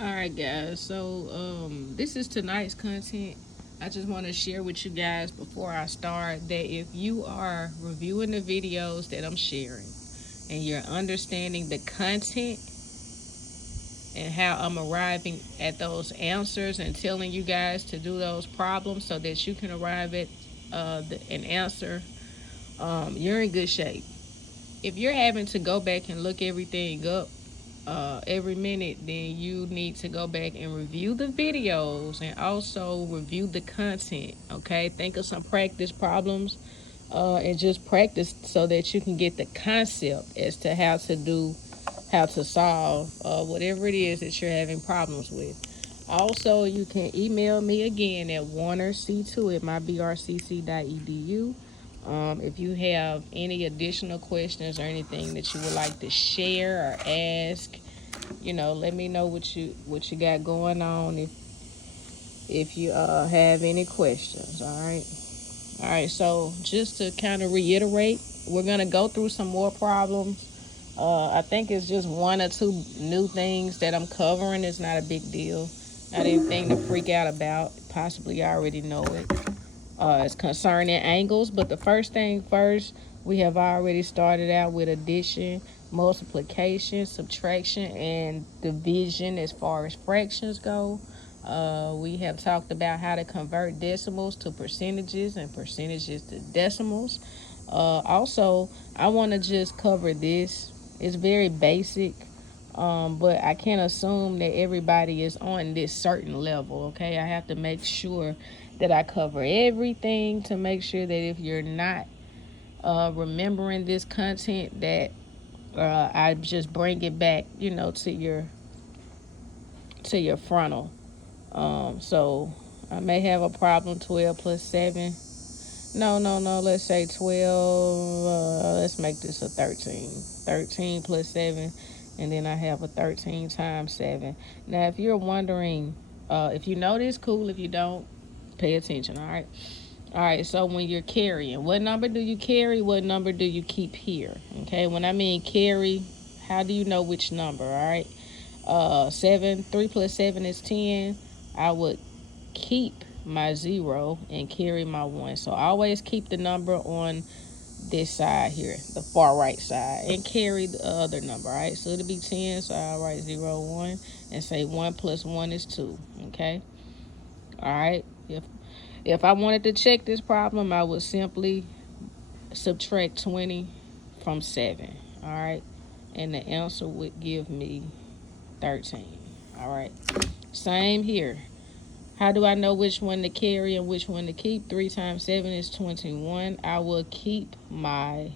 All right, guys. So, this is tonight's content. I just want to share with you guys before I start that if you are reviewing the videos that I'm sharing and you're understanding the content and how I'm arriving at those answers and telling you guys to do those problems so that you can arrive at an answer, you're in good shape. If you're having to go back and look everything up every minute, then you need to go back and review the videos and also review the content. Okay, think of some practice problems and just practice so that you can get the concept as to how to solve whatever it is that you're having problems with. Also, you can email me again at warnerc2 at mybrcc.edu. If you have any additional questions or anything that you would like to share or ask, let me know what you got going on if you have any questions. All right. So just to kind of reiterate, we're gonna go through some more problems. I think it's just one or two new things that I'm covering. It's not a big deal, not anything to freak out about. Possibly you already know it. It's concerning angles, but the first thing first, we have already started out with addition, multiplication, subtraction, and division as far as fractions go. We have talked about how to convert decimals to percentages and percentages to decimals. Also, I want to just cover this. It's very basic, but I can't assume that everybody is on this certain level, okay? I have to make sure that I cover everything to make sure that if you're not remembering this content, that I just bring it back, to your frontal. So I may have a problem. 12 plus 7. No, no, no. Let's say 12. Let's make this a 13. 13 plus 7. And then I have a 13 times 7. Now, if you're wondering, if you know this, cool. If you don't, pay attention, all right? All right, so when you're carrying, what number do you carry? What number do you keep here? Okay, when I mean carry, how do you know which number? All right, 7, 3 plus 7 is 10. I would keep my 0 and carry my 1. So I always keep the number on this side here, the far right side, and carry the other number. All right, so it'll be 10. So I'll write 0, 1, and say 1 plus 1 is 2. Okay, all right. If I wanted to check this problem, I would simply subtract 20 from 7. All right, and the answer would give me 13. All right, same here. How do I know which one to carry and which one to keep? 3 times 7 is 21. I will keep my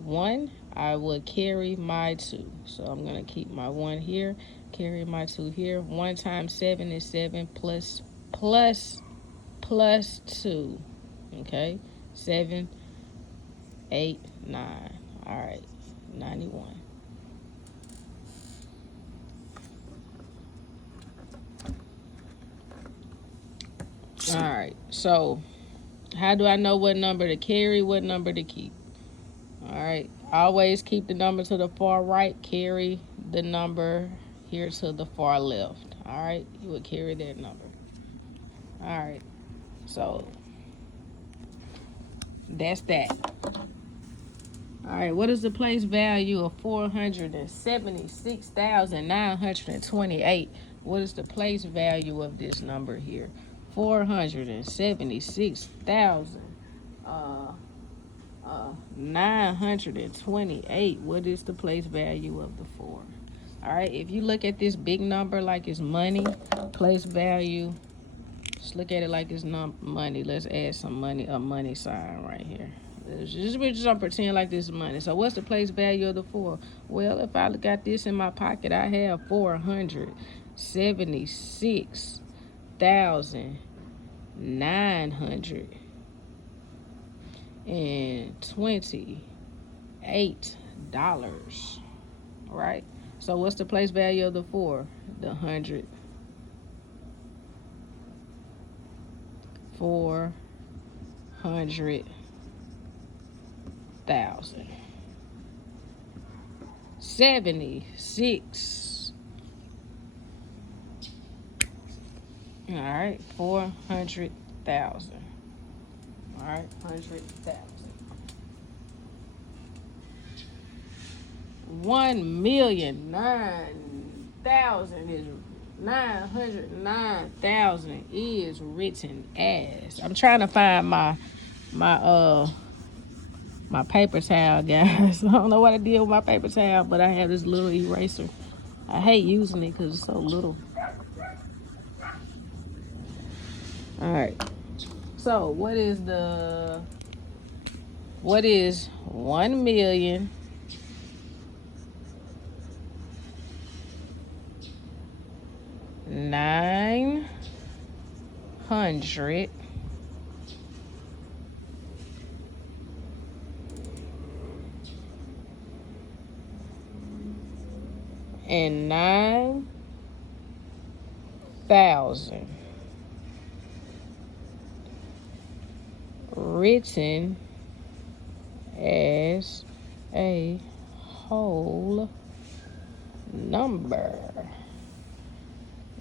1. I will carry my 2. So I'm going to keep my 1 here, carry my 2 here. 1 times 7 is 7 plus 2. Okay? 7, 8, 9. All right. 91. All right. So, how do I know what number to carry, what number to keep? All right. Always keep the number to the far right, carry the number here to the far left. All right. You would carry that number. All right. So, that's that. All right. What is the place value of 476,928? What is the place value of this number here? 476,000. 928. What is the place value of the 4? All right, if you look at this big number like it's money, place value, just look at it like it's money. Let's add some money, a money sign right here. We're just gonna pretend like this is money. So what's the place value of the 4? Well, if I got this in my pocket, I have 476,928. Right? So what's the place value of the 4? The 100. 400,000. 76 All right, 400,000. All right, 100,000. 1,009,000 is 909,000 is written as. I'm trying to find my my paper towel, guys. I don't know what I did with my paper towel, but I have this little eraser. I hate using it because it's so little. All right. So what is 1,900,000 and 9,000 written as a whole number?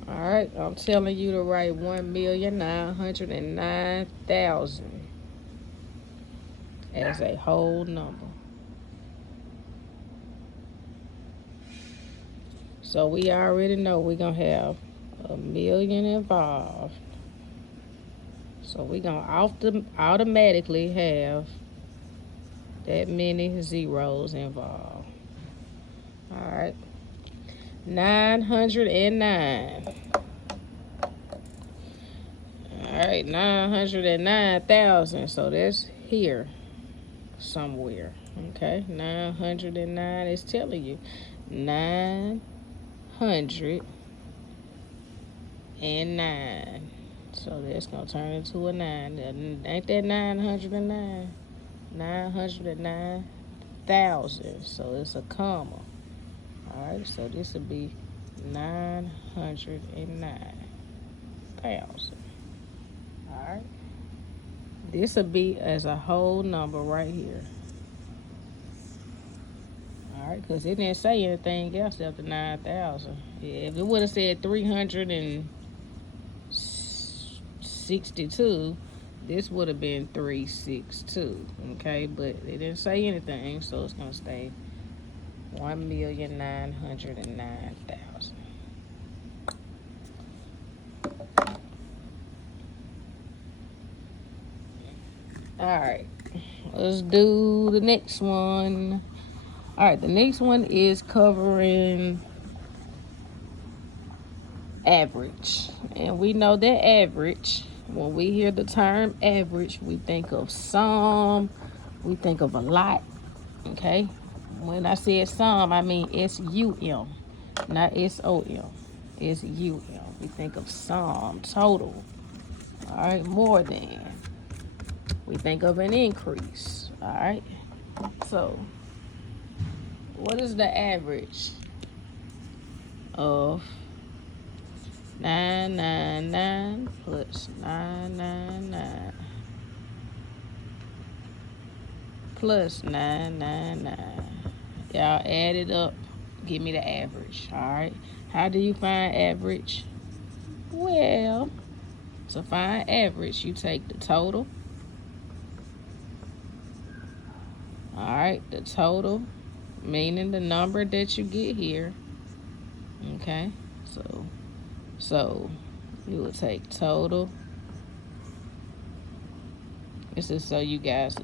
All right, I'm telling you to write 1,909,000 as a whole number. So we already know we're gonna have a million involved. So we're gonna automatically have that many zeros involved. All right, 909. All right, 909,000. So that's here somewhere. Okay, 909 is telling you 909. So that's gonna turn into a 9. Ain't that 909? 909,000. So it's a comma. All right, so this would be 909,000. All right, this would be as a whole number right here. All right, because it didn't say anything else after 9,000. Yeah, if it would have said 362, this would have been 362. Okay, but it didn't say anything, so it's gonna stay 1,909,000. All right, let's do the next one. All right, the next one is covering average. And we know that average, when we hear the term average, we think of sum, we think of a lot, okay? When I say sum, I mean S-U-M, not S-O-M. S-U-M. We think of sum, total, all right, more than. We think of an increase, all right? So, what is the average of 999 plus 999 plus 999? Y'all add it up, give me the average, all right? How do you find average? Well, to find average, you take the total, all right? The total, meaning the number that you get here, okay? So you will take total. This is so you guys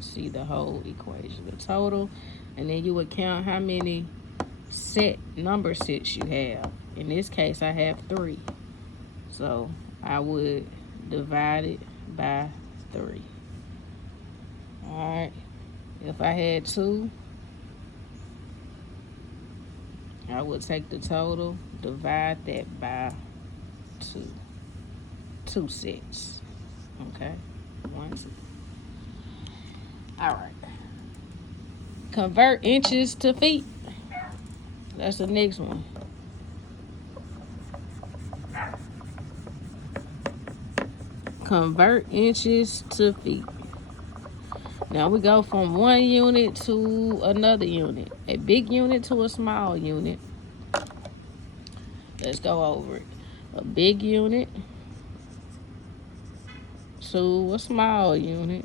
see the whole equation, the total, and then you would count how many number sets you have. In this case, I have 3. So I would divide it by 3. All right. If I had 2, I would take the total, divide that by 2. 2 sets. Okay. 1, 2. All right. Convert inches to feet. That's the next one. Convert inches to feet. Now we go from one unit to another unit. A big unit to a small unit. Let's go over it. a big unit to a small unit,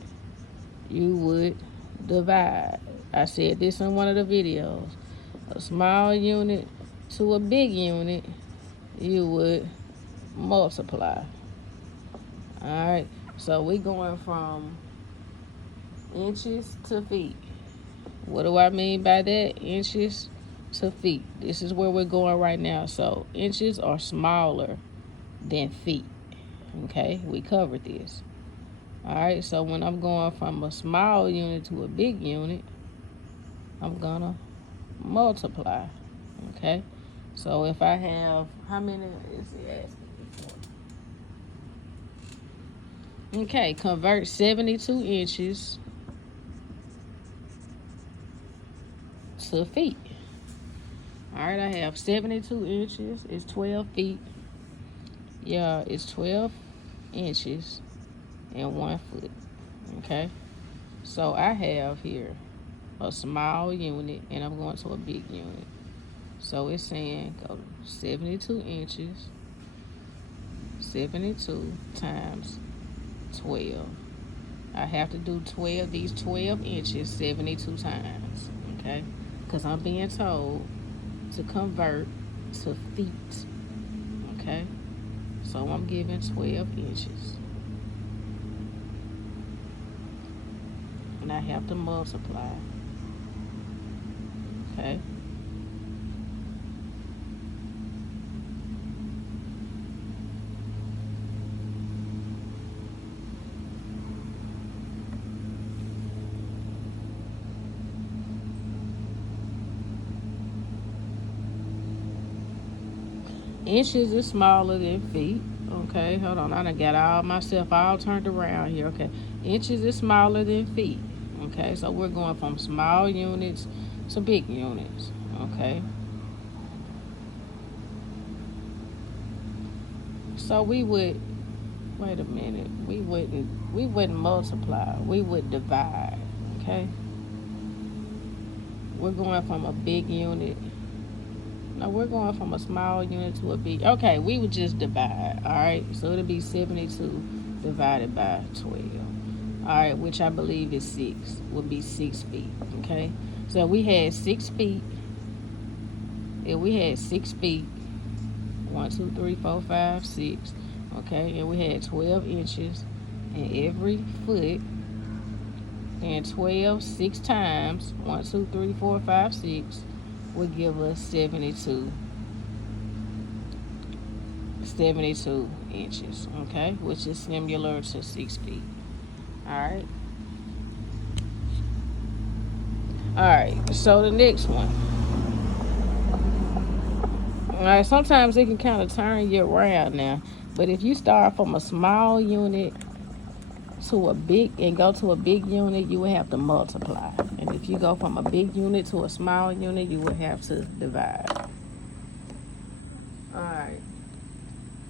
you would divide. I said this in one of the videos. A small unit to a big unit, you would multiply. Alright, so we going from inches to feet. What do I mean by that? Inches to feet. This is where we're going right now. So inches are smaller than feet. Okay, we covered this. Alright, so when I'm going from a small unit to a big unit, I'm gonna multiply. Okay, so if I have, how many is he asking me for? Okay, convert 72 inches to feet. Alright, I have 72 inches. It's 12 feet. Yeah, it's 12 inches and 1 foot. Okay, so I have here a small unit and I'm going to a big unit. So it's saying go 72 inches, 72 times 12. I have to do 12, these 12 inches 72 times, okay? Because I'm being told to convert to feet, okay? So I'm giving 12 inches. And I have to multiply, okay? Inches is smaller than feet. Okay, hold on. I done got all myself all turned around here. Okay, inches is smaller than feet. Okay, so we're going from small units to big units. Okay. So we would, wait a minute. We wouldn't multiply. We would divide. Okay. We're going from a big unit. No, we're going from a small unit to a big. Okay, we would just divide. All right, so it'll be 72 divided by 12. All right, which I believe is 6. Would be 6 feet. Okay, so we had 6 feet. If we had 6 feet, 1, 2, 3, 4, 5, 6. Okay, and we had 12 inches in every foot. And 12 6 times 1, 2, 3, 4, 5, 6 would give us 72 inches, okay, which is similar to 6 feet. All right, so the next one. All right, sometimes it can kind of turn you around now, but if you start from a small unit to a big and go to a big unit, you would have to multiply. And if you go from a big unit to a small unit, you would have to divide. All right.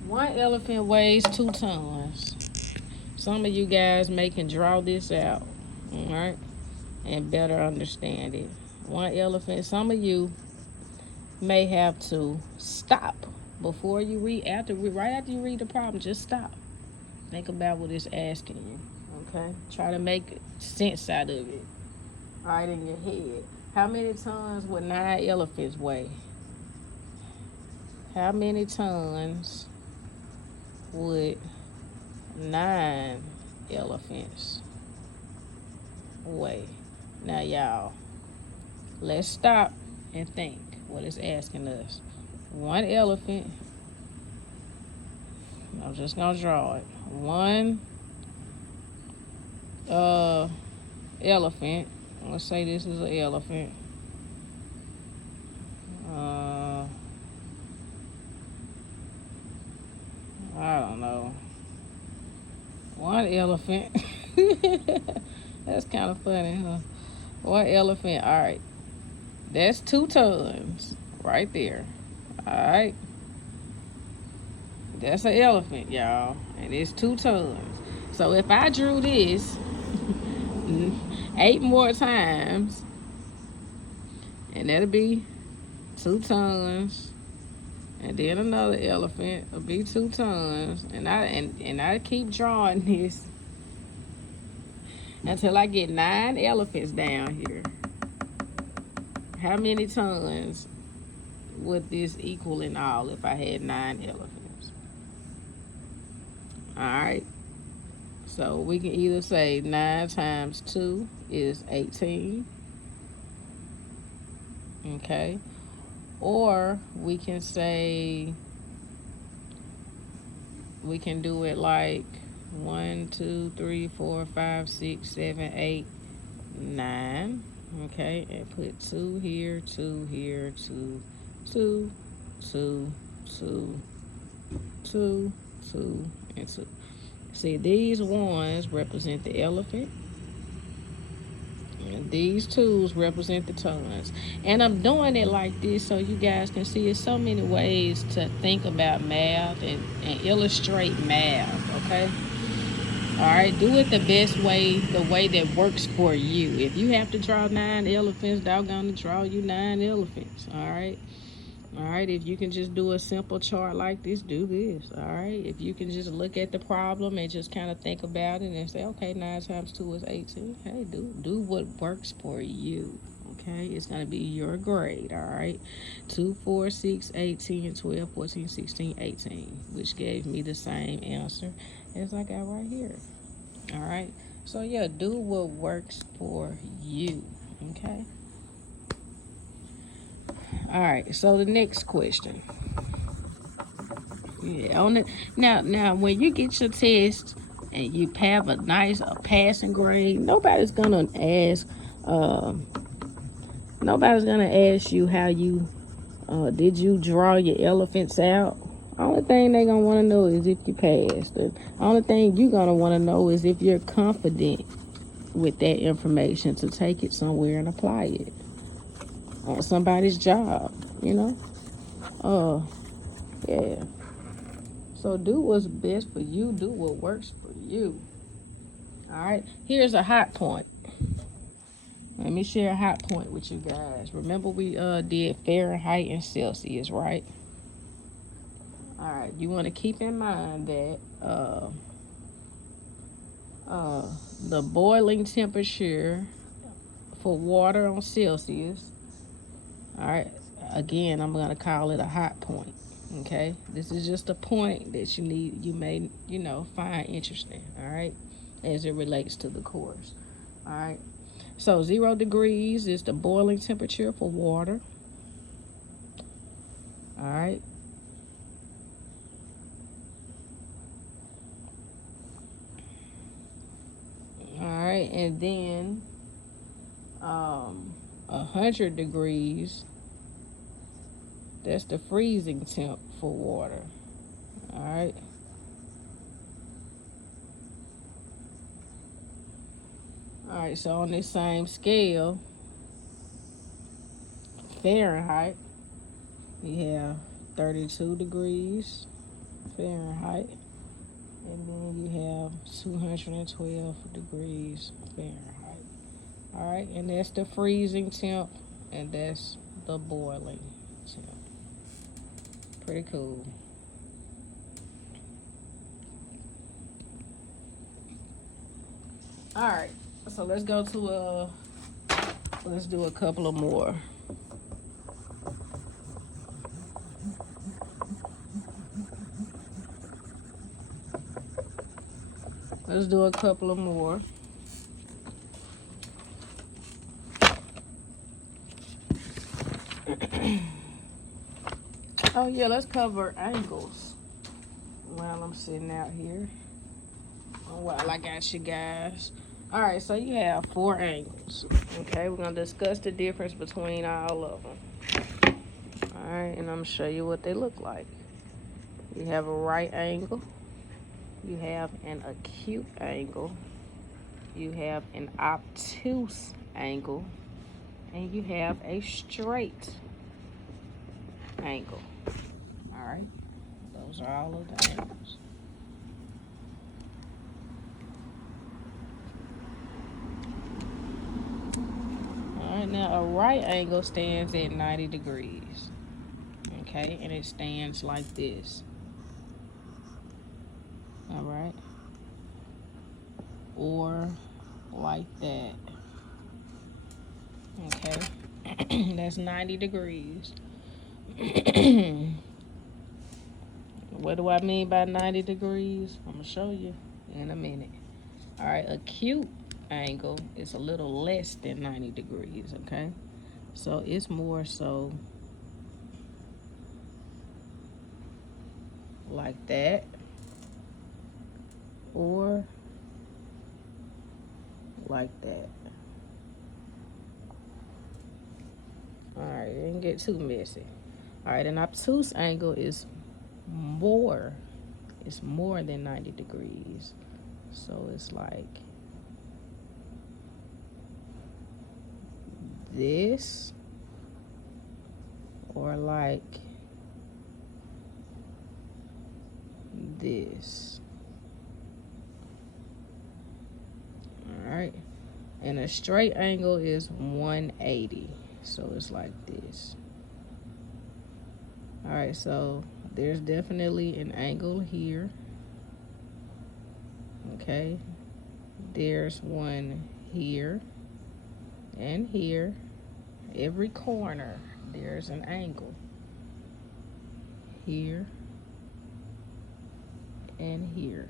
1 elephant weighs 2 tons. Some of you guys may can draw this out, all right, and better understand it. 1 elephant, some of you may have to stop before you read, right after you read the problem, just stop. Think about what it's asking you, okay? Try to make sense out of it, right in your head. How many tons would 9 elephants weigh? How many tons would 9 elephants weigh? Now, y'all, let's stop and think what it's asking us. 1 elephant, I'm just gonna draw it. 1 elephant, let's say this is an elephant. I don't know. 1 elephant. That's kind of funny, huh? 1 elephant. All right. That's 2 tons right there. All right. That's an elephant, y'all. And it's 2 tons. So if I drew this 8 more times, and that'll be 2 tons And then another elephant will be 2 tons. And I keep drawing this until I get 9 elephants down here. How many tons would this equal in all if I had 9 elephants? All right. So we can either say 9 times 2 is 18. Okay. Or we can say, we can do it like 1, 2, 3, 4, 5, 6, 7, 8, 9. Okay, and put 2 here, 2 here, 2, 2, 2, 2, 2, 2, and 2. See, these ones represent the elephant, and these 2s represent the tons. And I'm doing it like this so you guys can see it's so many ways to think about math and illustrate math, okay? All right, do it the best way, the way that works for you. If you have to draw 9 elephants, doggone to draw you 9 elephants, all right? All right, if you can just do a simple chart like this, do this, all right? If you can just look at the problem and just kind of think about it and say, okay, 9 times 2 is 18. Hey, do what works for you, okay? It's going to be your grade, all right? 2, 4, 6, 8, 10, 12, 14, 16, 18, which gave me the same answer as I got right here, all right? So, yeah, do what works for you, okay? All right, so the next question. Yeah, on it. Now, when you get your test and you have a nice passing grade, uh, nobody's gonna ask you how you did you draw your elephants out. Only thing they gonna want to know is if you passed. The only thing you gonna want to know is if you're confident with that information to take it somewhere and apply it on somebody's job. You know. Yeah. So do what's best for you. Do what works for you. All right. Here's a hot point. Let me share a hot point with you guys. Remember we did Fahrenheit and Celsius, right? All right. You want to keep in mind that the boiling temperature for water on Celsius. All right. Again, I'm gonna call it a hot point. Okay. This is just a point that you may find interesting. All right, as it relates to the course. All right. So 0 degrees is the boiling temperature for water. All right. All right, and then 100 degrees, that's the freezing temp for water. All right. All right, so on this same scale, Fahrenheit, you have 32 degrees Fahrenheit, and then you have 212 degrees Fahrenheit. All right, and that's the freezing temp, and that's the boiling temp. Pretty cool. All right, so let's go to let's do a couple of more. Let's do a couple of more. Oh yeah, let's cover angles while I'm sitting out here. While I got you guys. All right, so you have 4 angles. Okay, we're gonna discuss the difference between all of them. All right, and I'm gonna show you what they look like. You have a right angle. You have an acute angle. You have an obtuse angle, and you have a straight angle. All right, those are all of the angles. All right, now a right angle stands at 90 degrees. okay? And it stands like this. All right, or like that. Okay, that's 90 degrees. What do I mean by 90 degrees? I'm gonna show you in a minute. All right, acute angle is a little less than 90 degrees, okay? So it's more so like that, or like that. All right, it didn't get too messy. All right, an obtuse angle is more, it's more than 90 degrees. So it's like this, or like this. All right, and a straight angle is 180. So it's like this. All right, so there's definitely an angle here. Okay, there's one here and here. Every corner there's an angle here and here.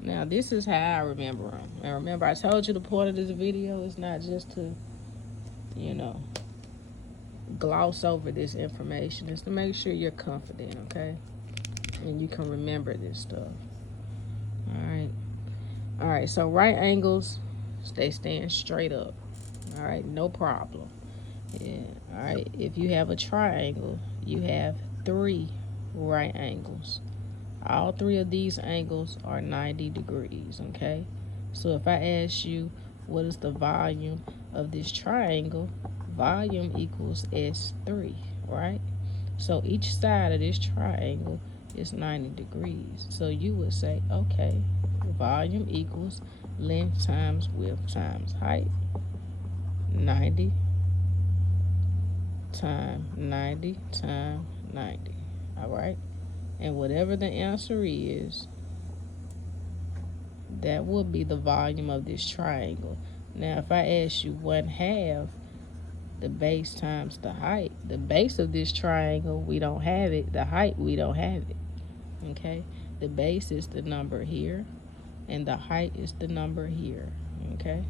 Now this is how I remember them. And remember, I told you the point of this video is not just to, you know, gloss over this information. It's to make sure you're confident, okay? And you can remember this stuff. All right, so right angles, they stand straight up. All right, no problem. Yeah. All right, if you have a triangle, you have 3 right angles. All 3 of these angles are 90 degrees, okay? So if I ask you, what is the volume of this triangle? Volume equals S3, right? So each side of this triangle is 90 degrees. So you would say, okay, volume equals length times width times height. 90 times 90 times 90. All right? And whatever the answer is, that will be the volume of this triangle. Now, if I ask you 1/2 the base times the height, the base of this triangle, we don't have it. The height, we don't have it. Okay? The base is the number here, and the height is the number here. Okay?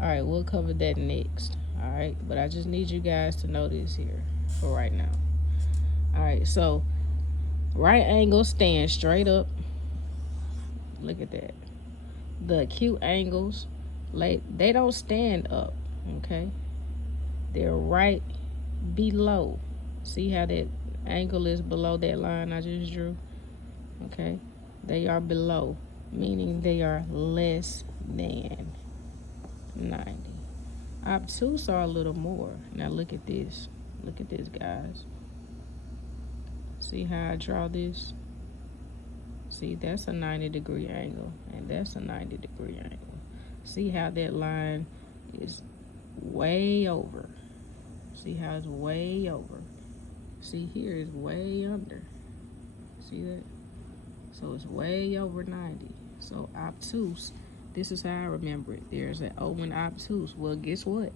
All right, we'll cover that next. All right? But I just need you guys to know this here for right now. All right, so right angle stands straight up. Look at that. The acute angles, they don't stand up, okay? They're right below. See how that angle is below that line I just drew? Okay? They are below, meaning they are less than 90. Obtuse are a little more. Now look at this. Look at this, guys. See how I draw this? See, that's a 90-degree angle, and that's a 90-degree angle. See how that line is way over. See how it's way over. See, here is way under. See that? So it's way over 90. So obtuse, this is how I remember it. There's an O in obtuse. Well, guess what?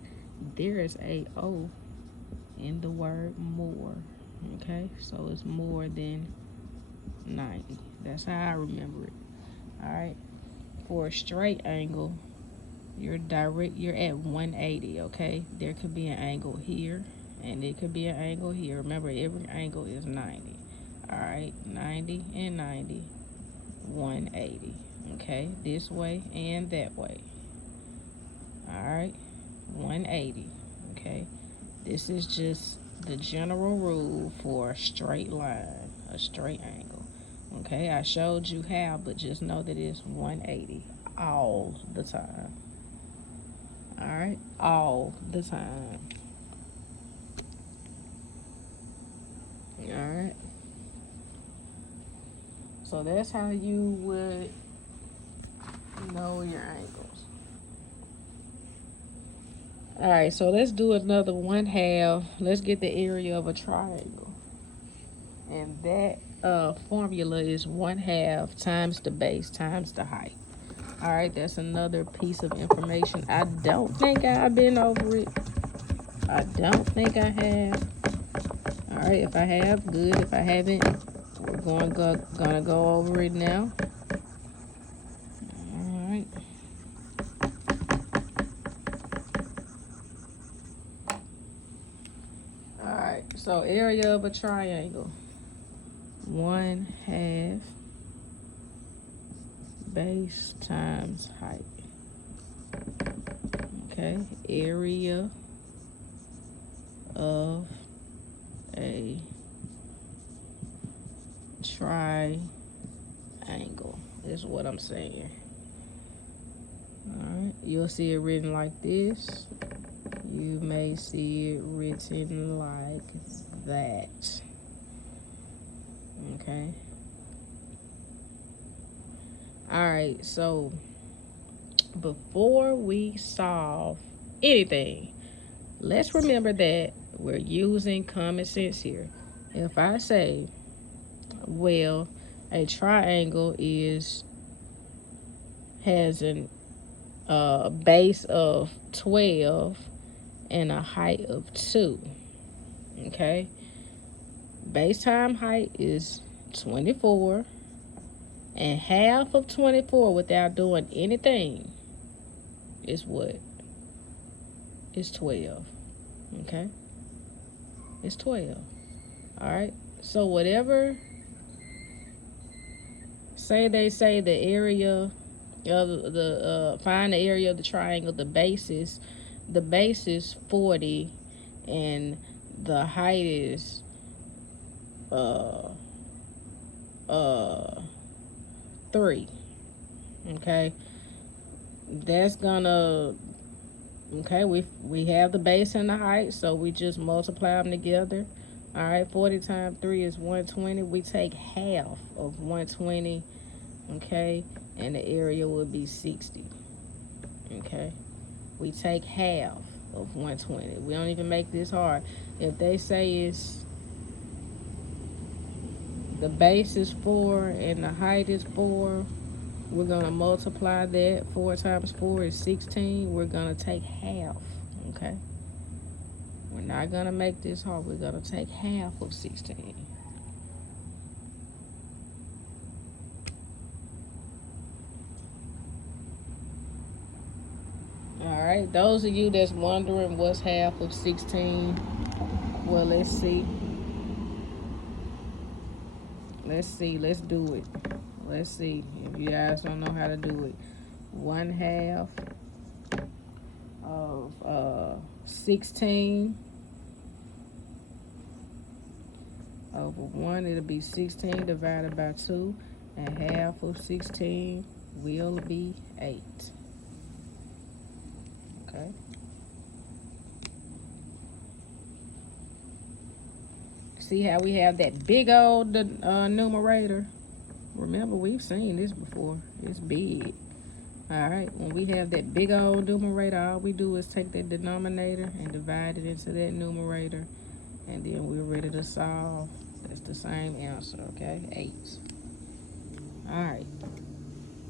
There is a O in the word more. Okay? So it's more than 90. That's how I remember it. All right? For a straight angle, you're at 180, okay? There could be an angle here, and it could be an angle here. Remember, every angle is 90. All right, 90 and 90, 180, okay? This way and that way. All right, 180, okay? This is just the general rule for a straight line, a straight angle. Okay, I showed you how, but just know that it's 180 all the time. All right, all the time. All right. So that's how you would know your angles. All right, so let's do another 1/2. Let's get the area of a triangle. And that formula is 1/2 times the base times the height. All right, that's another piece of information. I don't think I've been over it. I don't think I have. All right, if I have, good. If I haven't, we're gonna go over it now. All right. All right. So area of a triangle. 1/2 base times height. Okay. Area of a triangle is what I'm saying. All right, you'll see it written like this. You may see it written like that. Okay. All right, so before we solve anything, let's remember that we're using common sense here. If I say, well, a triangle has an base of 12 and a height of 2. Okay, base time height is 24, and half of 24 without doing anything is what? It's 12. Okay, it's 12. All right, so whatever, say they say the area of the find the area of the triangle, the base is 40 and the height is 3. Okay, that's gonna, okay, we have the base and the height, so we just multiply them together. All right, 40 times 3 is 120. We take half of 120, okay, and the area would be 60. Okay, we take half of 120. We don't even make this hard. If they say it's the base is 4 and the height is 4, we're going to multiply that. 4 times 4 is 16. We're going to take half, okay? We're not going to make this hard. We're going to take half of 16. All right, those of you that's wondering what's half of 16, well, let's see. Let's do it. Let's see if you guys don't know how to do it. 1/2 of 16 over 1, it'll be 16 divided by 2, and half of 16 will be 8. Okay. See how we have that big old numerator? Remember, we've seen this before. It's big. All right, when we have that big old numerator, all we do is take that denominator and divide it into that numerator, and then we're ready to solve. That's the same answer, okay? 8. All right,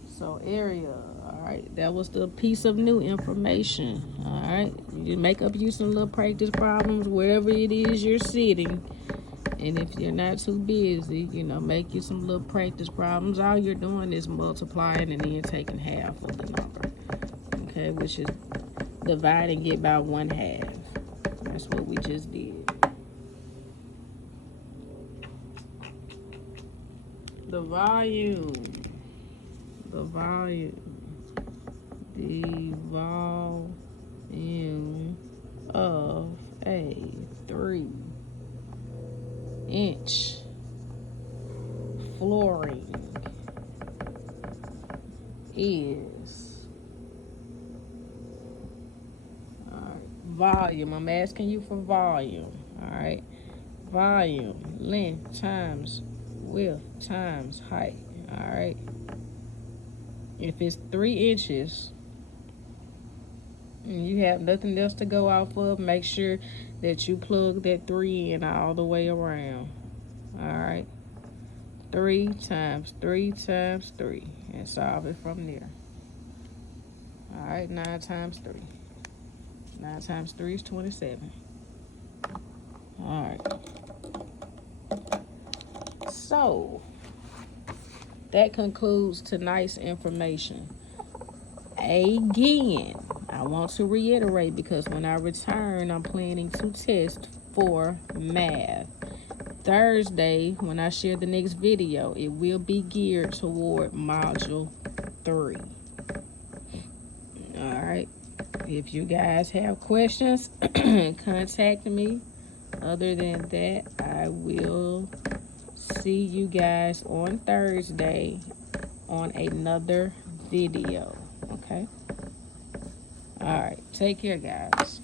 so area. All right, that was the piece of new information. All right, you make up you some little practice problems wherever it is you're sitting. And if you're not too busy, make you some little practice problems. All you're doing is multiplying and then taking half of the number. Okay, which is dividing it by 1/2. That's what we just did. The volume of a 3-inch flooring is, all right, volume. I'm asking you for volume. All right, volume, length times width times height. All right, if it's 3 inches, and you have nothing else to go off of, make sure that you plug that 3 in all the way around. All right, 3 times 3 times 3, and solve it from there. All right, 9 times 3. 9 times 3 is 27. All right. So that concludes tonight's information. Again, I want to reiterate, because when I return, I'm planning to test for math. Thursday, when I share the next video, it will be geared toward module 3. All right. If you guys have questions, contact me. Other than that, I will see you guys on Thursday on another video. Okay? All right. Take care, guys.